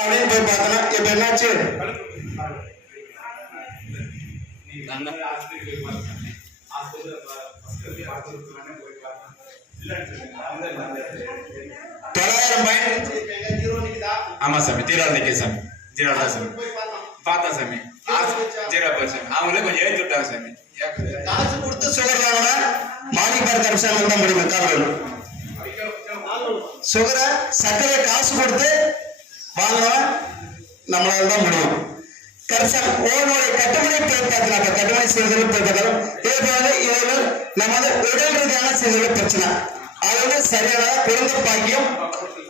அப்படின்னு போய் பார்த்தோன்னா இப்ப என்னாச்சு? ஆமா சாமி, ஜீரோ நிக்க சாமி, ஜீரோ தான் சாமி. பார்த்தா சாமி, ஜீரோ போய் சாமி. அவங்களே கொஞ்சம் ஏற்றி விட்டாங்க சாமி. காசு கொடுத்து சுகர் வாங்கினா மாணிப்பார் கருசாமி தான் முடியும். காரணம் சுகரை சர்க்கரை காசு கொடுத்து வாங்கினா நம்மளால தான் முடியும். கருசாமி ஓனுடைய கட்டுமணி போய் பார்க்கலாம். கட்டுமணி செய்தல் போய் பார்த்தாலும் இது நம்ம வந்து உடல் ரீதியான செய்தல் பிரச்சனை. அது வந்து சரியான குழந்தை பாக்கியம்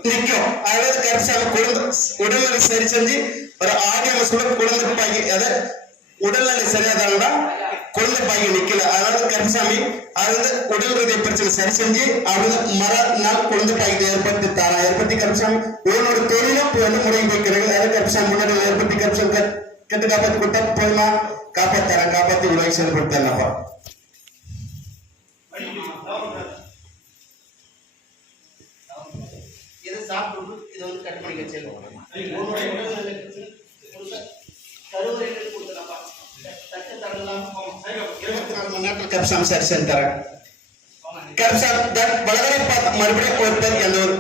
நிற்கும். அதாவது கருசாமி குழந்தை உடல்நிலை சரி செஞ்சு ஒரு 6 மாசம் குழந்தை பாக்கியம், அதாவது உடல்நிலை சரியாதானா குழந்தை பாக்கியம் நிக்கல. அதாவது கருசாமி அதாவது உடல் ரீதிய பிரச்சனை சரி செஞ்சு அவரு மறுநாள் குழந்தை பாக்கியத்தை ஏற்படுத்தி தாரா. ஏற்படுத்தி கருசாமி உன்னோட தொழிலும் வந்து முறையை வைக்கிறது. அதாவது கருசாமி முன்னாடி ஏற்படுத்தி கருசாமி கெட்டு காப்பாற்றி கொடுத்தா போதுமா? காப்பாத்தாரா, காப்பாற்றி உலகை செயல்படுத்தா. இதை சாப்பிட்டு இதை வந்து கட் பண்ணி வச்சிருக்கோம். கருவறைகள் கொடுத்தனப்பா தட்டு தரலாம். 24 மணி நேரத்தில் கப்சாமி சரி செஞ்சு தரேன். கப்சாமி வளவரை பார்த்து மறுபடியும் ஒரு பேர் எந்த ஊர்?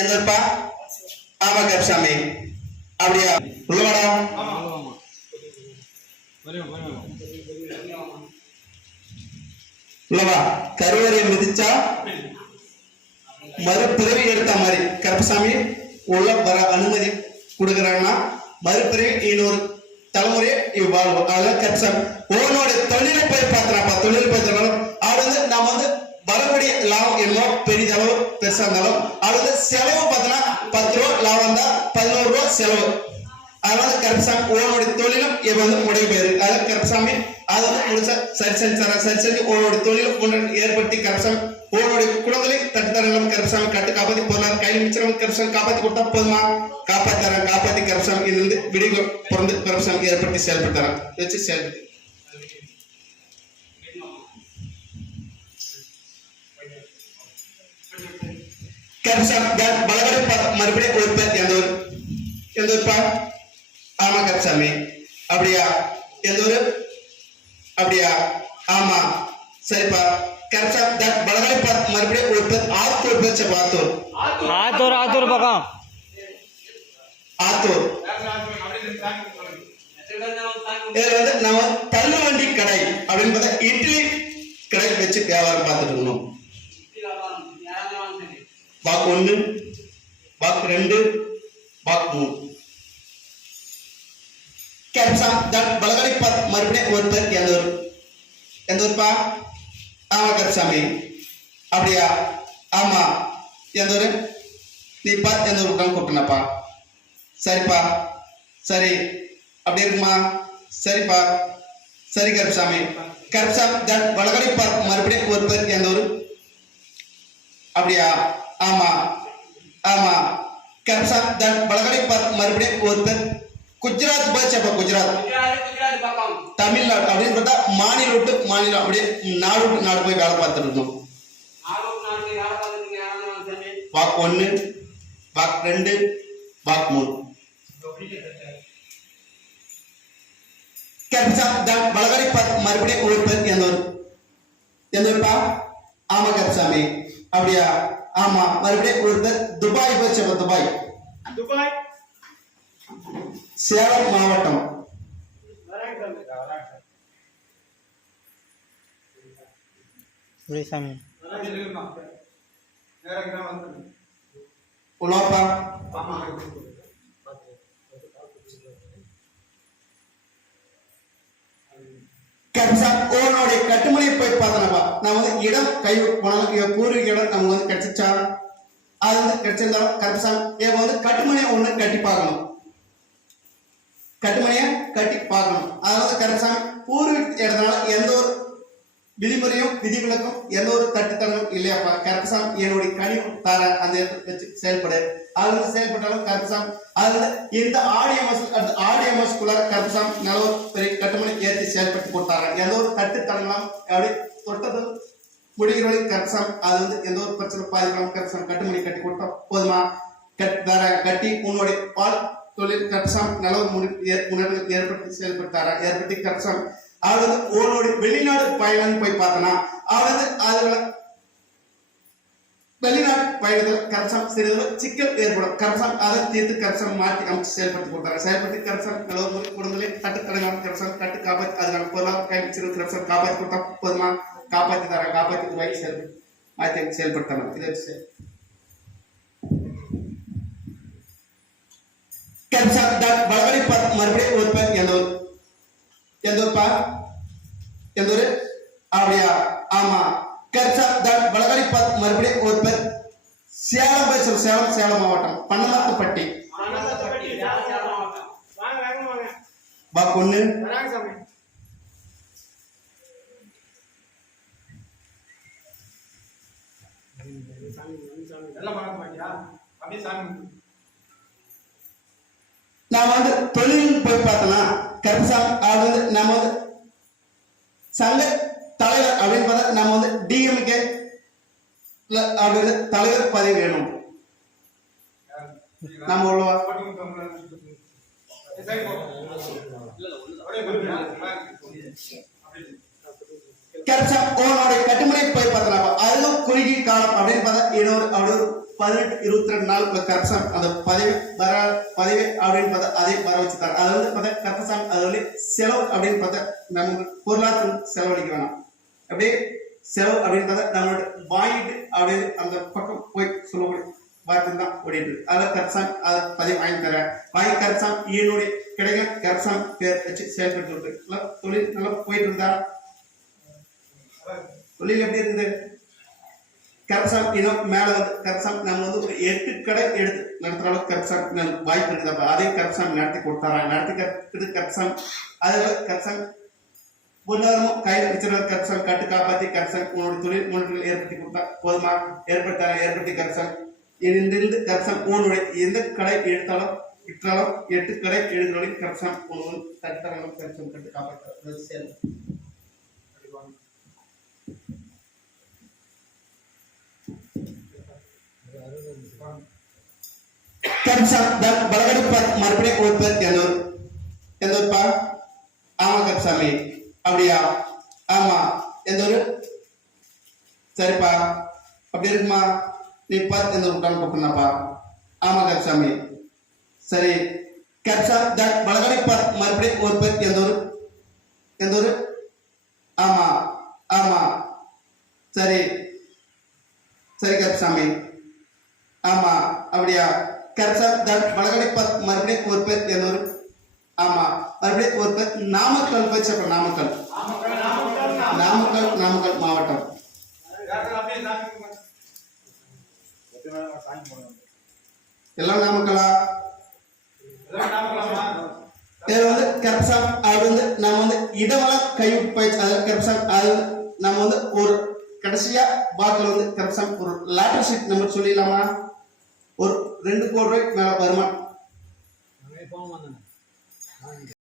எந்த ஊர்ப்பா? ஆமா கப்சாமி. அப்படியா உள்ளவாடா? உள்ளவா. கருவறையை மிதிச்சா மறுபிறவி எடுத்த மாதிரி கருப்பசாமி உள்ள வர அனுமதி கொடுக்குறாங்கன்னா மறுபிறவி இன்னொரு தலைமுறையை இவ்வாழ்வு. அதெல்லாம் கருப்பசாமி உன்னோட தொழிலை போய் பார்த்துறாப்பா. தொழில் பார்த்தாலும் அவள் வந்து நம்ம வந்து வரக்கூடிய லாபம் என்னமோ பெரிய அளவு பெருசா இருந்தாலும் அவள் வந்து செலவு பார்த்தோன்னா 10 ரூபா லாபம் தான் 11 ரூபா செலவு. அதனால கருப்பசாமி உன்னோட தொழிலும் இப்ப வந்து முடிவு போயிரு. அதாவது கருப்பசாமி அதை வந்து முடிச்சா சரி செஞ்சு தர. சரி செஞ்சு உன்னோட தொழிலும் ஏற்படுத்தி கருப்பசாமி உன்னுடைய குழந்தைகளை தட்டுத்தரங்களும் கருப்பசாமி கட்டு காப்பாற்றி போனார். கையில் மிச்சம் கருப்பசாமி காப்பாற்றி கொடுத்தா போதுமா? காப்பாத்தாரன். காப்பாற்றி கருப்பசாமி இருந்து விடிவு பிறந்து கருப்பசாமி ஏற்படுத்தி செயல்படுத்தாரன். வச்சு செயல்படுத்தி கருப்பசாமி பலவரை மறுபடியும் ஒரு பேர் எந்த ஊர்? எந்த ஊர்ப்பா? ஆமா கருப்பசாமி. அப்படியா? எந்த ஊரு? அப்படியா? ஆமா சரிப்பா. கருப்பசாமி பலவரை மறுபடியும் ஒரு பேர் ஆத்தூர் பேர் செப்பா. ஆத்தூர் ஆத்தூர் ஆத்தூர் பக்கம் ஆத்தூர். இதுல வந்து நம்ம தள்ளு வண்டி கடை அப்படின்னு பார்த்தா இட்லி கடை வச்சு வியாபாரம் பார்த்துட்டு இருக்கணும். வாக்கு 1, வாக்கு 2, வாக்கு 3. பலகடை மறுபடியும் ஒரு பேர் எந்த ஊர்? எந்த ஊர்ப்பா? ஆமா கருப்பசாமி. அப்படியா? ஆமா. எந்த ஊரு? நீப்பா எந்த ஊருக்கு கூப்பிட்டனப்பா? சரிப்பா. சரி அப்படி இருக்குமா? சரிப்பா. சரி கருப்பசாமி. கருப்பசாமி வடகடை மறுபடியும் ஒரு பேர் எந்த ஊரு? அப்படியா? ஆமா. ஆமா. கருப்பசாமி வடகடை மறுபடியும் ஒரு பேர் குஜராத் போச்சப்பா. குஜராத் தமிழ்நாடு அப்படின்னு பார்த்தா மாநிலம் விட்டு மாநிலம் அப்படியே நாடு விட்டு நாடு போய் வேலை பார்த்துட்டு இருந்தோம். வாக்கு 1, வாக்கு 2, வாக்கு 3. பலகடை மறுபடியும் ஒரு பேர் எந்த ஊர்? எந்த ஊர்ப்பா? ஆமா கருப்பசாமி. அப்படியா? ஆமா. மறுபடியும் ஒரு பேர் துபாய் போச்சப்பா. துபாய் துபாய் சேலம் மாவட்டம். உள்ளப்பா. உன்னுடைய கட்டுமனையை போய் பார்த்தனப்பா. நான் வந்து இடம் கை போனாலும் பூர்வீக இடம் நமக்கு வந்து கிடைச்சிச்சா? அது வந்து கிடைச்சிருந்தாலும் கருப்பசாமி இப்ப வந்து கட்டுமனையை ஒண்ணு கட்டி பார்க்கணும். கட்டுமனையை கட்டி பார்க்கணும். அதாவது கருப்பசாமி பூர்வீக இடத்தினால எந்த ஒரு விதிமுறையும் விதிவிலக்கும் எந்த ஒரு தட்டுத்தனமும் இல்லையாப்பா. கருப்பசாமி என்னுடைய கனிவும் தார அந்த வச்சு செயல்படு. அது வந்து செயல்பட்டாலும் கருப்பசாமி அதுல இந்த ஆடிய மாசத்துக்குள்ளார கருப்பசாமி நல்ல ஒரு பெரிய கட்டுமனை ஏற்றி செயல்படுத்தி கொடுத்தாங்க. எந்த ஒரு தட்டுத்தனங்களும் அப்படி தொட்டது முடிகிற வரைக்கும் கருப்பசாமி அது வந்து எந்த ஒரு பிரச்சனை பாதிக்கலாம் கருப்பசாமி கட்டுமனை கட்டி கொடுத்தா போதுமா? கட்டி உன்னுடைய பால் தொழில் கட்சம் நலவு முன்னேற்றம் ஏற்படுத்தி கட்சம் அதாவது உன்னுடைய வெளிநாடு பயணம் போய் பார்த்தனா அதாவது அதுல வெளிநாட்டு பயணத்தில் கரசம் சிறிது சிக்கல் ஏற்படும் கரசம் அதை தீர்த்து கரசம் மாற்றி அமைச்சு செயல்படுத்தி கொடுத்தாங்க செயல்படுத்தி கரசம் நலவு குடும்பங்களை கட்டுக்கடங்கான கரசம் கட்டு காப்பாற்றி அதுக்கான பொருளாதார கைப்பிடிச்சிருந்த கரசம் காப்பாற்றி கொடுத்தா போதுமா காப்பாற்றி தராங்க காப்பாற்றி வாங்கி செயல்படுத்தி மாற்றி செயல்படுத்தணும் இதை வச்சு கரசம் வளவரை பார்த்து மறுபடியும் ஒரு பேர் எந்த ஊர் அப்படியா ஆமா கர்சம் வளவரை பார்த்து மறுபடியும் ஒரு பேர் சேலம் பேசுறோம் சேலம் மாவட்டம் பன்னமத்துப்பட்டி ஒண்ணு நாம வந்து தொழில் போய் பார்த்தோம்னா கர்சம் அது நம்ம வந்து சங்க தலைவர் அப்படின்னு பார்த்தா நம்ம வந்து டிஎம்கே அப்படின்னு தலைவர் பதவி வேணும் நம்ம உள்ளவா கட்டுமுறை போய் பார்த்தா அதுவும் குறுகிய காலம் அப்படின்னு பார்த்தா இன்னொரு அப்படி ஒரு 18-22 நாள் கரசம் அந்த பதவி அப்படின்னு பார்த்தா அதை வர வச்சுட்டாரு அது வந்து பார்த்தா கரசம் அது வந்து செலவு அப்படின்னு பார்த்தா நம்ம பொருளாதாரம் செலவழிக்க வேணாம் அப்படியே செலவு அப்படின்னு பார்த்தா நம்மளோட வாங்கிட்டு அப்படியே அந்த பக்கம் போய் சொல்லக்கூடிய வார்த்தை தான் ஓடிட்டு அதில் கரசம் அதை பதவி வாங்கி தரேன் வாங்கி கரசம் என்னுடைய கிடைக்க கரசம் பேர் வச்சு செயல்பட்டு தொழில் நல்லா போயிட்டு இருந்தா தொழில் எப்படி இருக்குது கரசம் இன்னும் மேல வந்து கரசம் நம்ம வந்து ஒரு 8 கடை எடுத்து நடத்துற அளவுக்கு கரசம் வாய்ப்பு இருக்குது அதே கரசம் நடத்தி கொடுத்தாராங்க நடத்தி கரசம் அதுல கரசம் பொருளாதாரமும் கையில் வச்சிருந்த கரசம் கட்டு காப்பாற்றி கரசம் உன்னோட தொழில் முன்னேற்றங்கள் ஏற்படுத்தி கொடுத்தா போதுமா ஏற்படுத்தி கரசம் இருந்து கரசம் உன்னுடைய எந்த கடை எடுத்தாலும் விற்றாலும் 8 கடை எழுதுறவரை கரசம் உணவு தட்டாலும் கரசம் கட்டு காப்பாற்ற சேரும் மறுபடியும் ஒரு பேர் எந்த ஊர்ப்பா ஆமா கருசாமி அப்படியா ஆமா எந்த ஊரு சரிப்பா அப்படி இருக்குமா நீ பார்த்து எந்த ஊருக்கான்னு கூப்பிடுனாப்பா ஆமா கருசாமி சரி கர்சா வளகலை பார்த்து மறுபடியும் ஒரு பேர் எந்த ஊரு ஆமா ஆமா சரி சரி கருசாமி ஆமா அப்படியா கரசா வளகலை பார்த்து மறுபடியும் ஒரு பேர் எந்த ஊரு ஆமா மறுபடியும் ஒரு பேர் நாமக்கல் போய் சொல்றோம் நாமக்கல் மாவட்டம் எல்லாம் நாமக்கலா வந்து கரப்சம் அது வந்து நம்ம வந்து இடமெல்லாம் கைவிட்டு போயிடுச்சு அதாவது கரப்சம் அது நம்ம வந்து ஒரு கடைசியா பாட்டில் வந்து கரப்சம் ஒரு லாட்டரி ஷீட் நம்பர் சொல்லிடலாமா ஒரு 2 கோடி ரூபாய்க்கு மேல வருமானம்